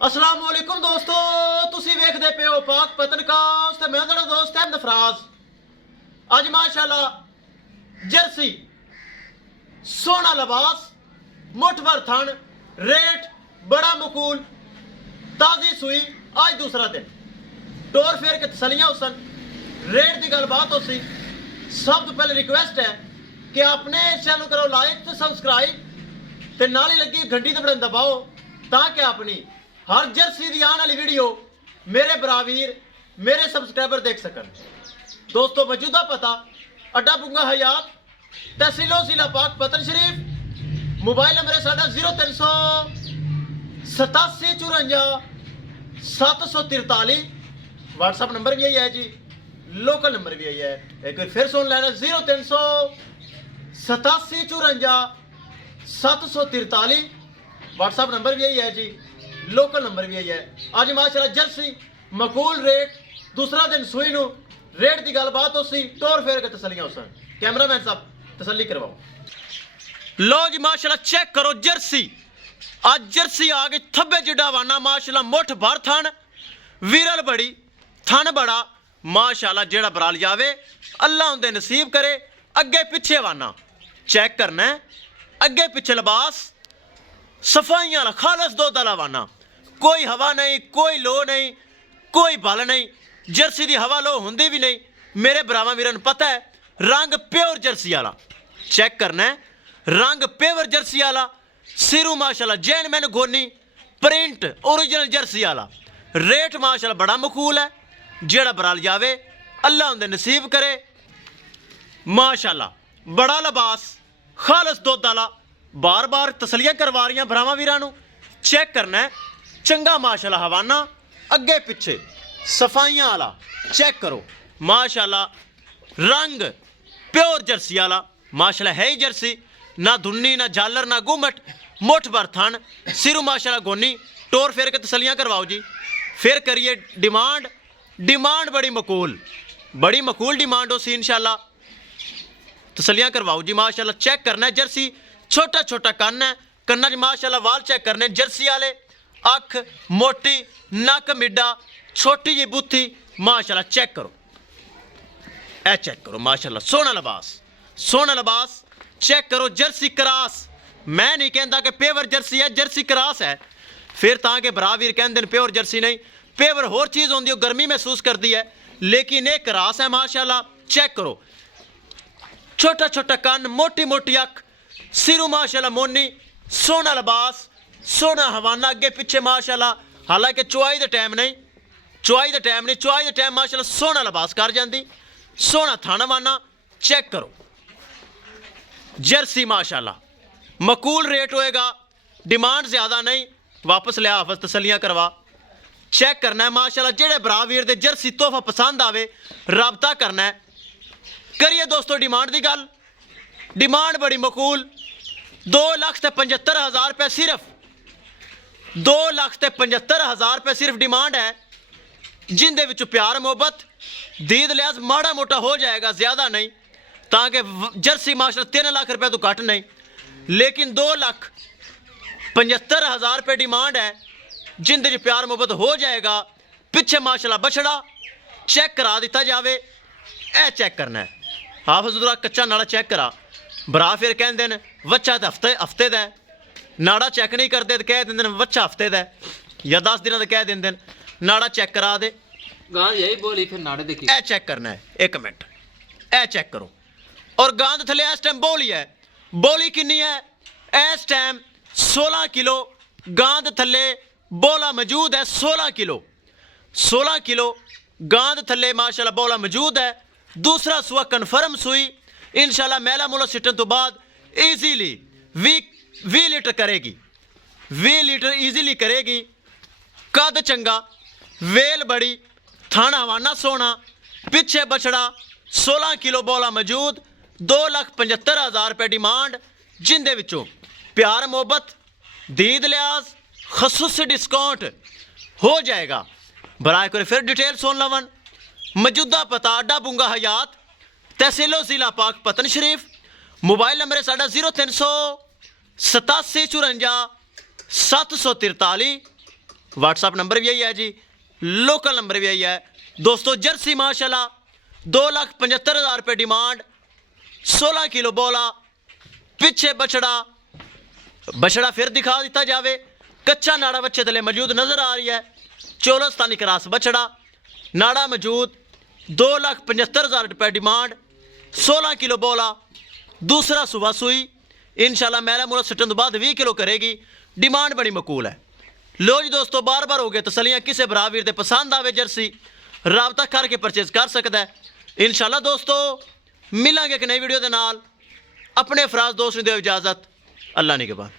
अस्सलाम वालेकुम दोस्तों, तुसी वेखदे पे हो पाक पतनकास्ट ते मैं तेरा दोस्त है नफराज। अज माशाल्लाह जर्सी सोना लिबास मुठभर थन रेट बड़ा मकूल ताजी सुई आज दूसरा दिन टोर फेर के तसलियां हुसन रेट की गलबात हो सी। सब तो पहले रिक्वेस्ट है कि अपने चैनल करो लाइक तो सब्सक्राइब ते नाल ही लगी घंटी ते बटन दबाओ ताकि अपनी हर जर्सी की आने वाली वीडियो मेरे बरावीर मेरे सब्सक्राइबर देख सकन। दोस्तों मौजूदा पता अड्डा बुंगा हयात तहसीलो जिला पाक पतन शरीफ। मोबाइल नंबर है साडा 038754 व्हाट्सअप नंबर भी यही है जी, लोकल नंबर भी यही है। एक बार फिर सुन लेना 038754 व्हाट्सअप नंबर भी यही है जी, लोकल नंबर भी यही है। आज माशाल्लाह जर्सी मकूल रेट दूसरा दिन सुई नु रेट की गलबात हो सी टोर फेर के तसलियां हो सन। कैमरामैन साहब तसल्ली करवाओ। लो जी माशाल्लाह चेक करो जर्सी। आज जर्सी आ गई थब्बे जिड्डा वाना माशाल्लाह मुठ भर थन विरल बड़ी थन बड़ा माशाल्लाह। जेड़ा बराल जावे अल्लाह उनके नसीब करे। अगे पिछे वाना चेक करना है, अगे पिछे लिबास सफाइयां वाला खालस दुध वाला वाना, कोई हवा नहीं कोई लो नहीं कोई बल नहीं। जर्सी की हवा लो होंदी भी नहीं। मेरे भरावां वीरां नूं पता है रंग प्योर जर्सी वाला चेक करना है, रंग प्योर जर्सी वाला सिरू माशाल्लाह जैन मैन गोनी प्रिंट ओरिजिनल जर्सी वाला। रेट माशाल्लाह बड़ा मकूल है। जेड़ा बराल जावे अल्लाह उनके नसीब करे माशाल्लाह। बड़ा लिबास खालस दुध वाला बार बार तसलियां करवा रही भरावां वीरां नूं। चेक करना है चंगा माशाल्लाह हवाना अगे पिछे सफाइयां वाला चेक करो माशाल्लाह। रंग प्योर जर्सी वाला माशाल्लाह है ही जर्सी, ना धुन्नी ना झालर ना गुमट मुठ भर थन सिरू माशाल्लाह गोनी। टोर फेर के तसलियां करवाओ जी। फिर करिए डिमांड, डिमांड बड़ी मकूल डिमांड हो सी इंशाल्लाह। तसलियां करवाओ जी माशाल्लाह। चेक करना है जर्सी छोटा छोटा कन्न है, कन्ना च माशाल्लाह वाल चेक करने जर्सी वाले। अख मोटी नक मिड्डा छोटी जी बुत्थी माशाल्लाह। चेक करो ए चेक करो माशाल्लाह सोना लिबास चेक करो। जर्सी क्रास मैं नहीं कहता कि पेवर जर्सी है, जर्सी क्रास है। फिर ताकि भरा वीर कहते प्योर जर्सी नहीं, पेवर होर चीज़ होंगी गर्मी महसूस करती है, लेकिन ये क्रास है माशाल्लाह। चेक करो छोटा छोटा कन्न मोटी मोटी अख सिरू माशाल्लाह मोनी सोना लिबास सोना हवाना अगे पिछे माशाल्लाह। हालांकि चुआई का टाइम नहीं चुआई का टाइम माशाल्लाह सोना लिबास कर जाती सोना थाना वाना। चेक करो जर्सी माशाल्लाह मकूल रेट होएगा, डिमांड ज़्यादा नहीं। वापस लिया हाफज तसलियां करवा। चेक करना है माशाल्लाह। जेड़े भरा वीर दे जर्सी तोहफा पसंद आवे राबता करना है। करिए दोस्तों डिमांड की गल। डिमांड बड़ी मकूल 2,75,000 रुपये सिर्फ 2,75,000 रुपये सिर्फ डिमांड है, जिंदे विच प्यार मुहब्बत दीद लिहाज माड़ा मोटा हो जाएगा, ज़्यादा नहीं। ताकि जर्सी माशाल्लाह 3 लाख रुपये तो घट नहीं, लेकिन 2,75,000 रुपये डिमांड है, जिंदे च प्यार मुहब्बत हो जाएगा। पिछे माशाल्लाह बछड़ा चेक करा दिता जावे। ए चेक करना है हाफिज़ उधर कच्चा नाड़ा चेक करा। भरा फिर कहते हैं वच्चा तो हफ्ते का है, नाड़ा चेक नहीं करते तो कह देंगे वच्चा हफ्ते का है या 10 दिनों का कह देंगे। नाड़ा चेक करा दे गां यही बोली फिर नाड़े देखी। ए चेक करना है, एक मिनट ए चेक करो। और गांद थले इस टाइम बोली है, बोली कितनी है इस टाइम 16 किलो गांद थले बोला मौजूद है। 16 किलो गांद थले माशाल्लाह बोला मौजूद है। दूसरा सुआ कन्फर्म सुई इंशाल्लाह मैला मुला सिटन तो बाद ईजीली 20 लीटर करेगी, 20 लीटर ईजीली करेगी। कद चंगा वेल बड़ी थाना वाना सोना पिछे बछड़ा 16 किलो बोला मौजूद। 2,75,000 रुपये डिमांड, जिंदे विचों प्यार मुहब्बत दीद लिहाज खसूसी डिस्काउंट हो जाएगा। बराए करे फिर डिटेल सुन लवन। मौजूदा पता अड्डा बुंगा हयात तहसीलो जिला पाक पतन शरीफ। मोबाइल नंबर है साडा 0387 54 743 व्हाट्सअप नंबर भी यही है जी, लोकल नंबर भी यही है दोस्तों। जर्सी माशाल्लाह 2,75,000 रुपये डिमांड, 16 किलो बोला, पिछे बछड़ा फिर दिखा दिता जाए, कच्चा नाड़ा बच्चे थले मौजूद नजर आ रही है, चोलस्तानी क्रॉस बछड़ा, नाड़ा मौजूद, 2,75,000 रुपये डिमांड, 16 किलो बोला, दूसरा सुबह सुई, इंशाल्लाह मैला मूला सटन तो बाद 20 किलो करेगी, डिमांड बड़ी मकूल है। लो जी दोस्तों, बार बार हो गए तसलियां, किसी भरा वीर दे पसंद आवे जर्सी राबता करके परचेज कर सकता है। इंशाल्लाह दोस्तों मिलांगे एक नई वीडियो के नाल, अपने अफराज दोस्त ने दो इजाजत, अल्लाह ने के बाद।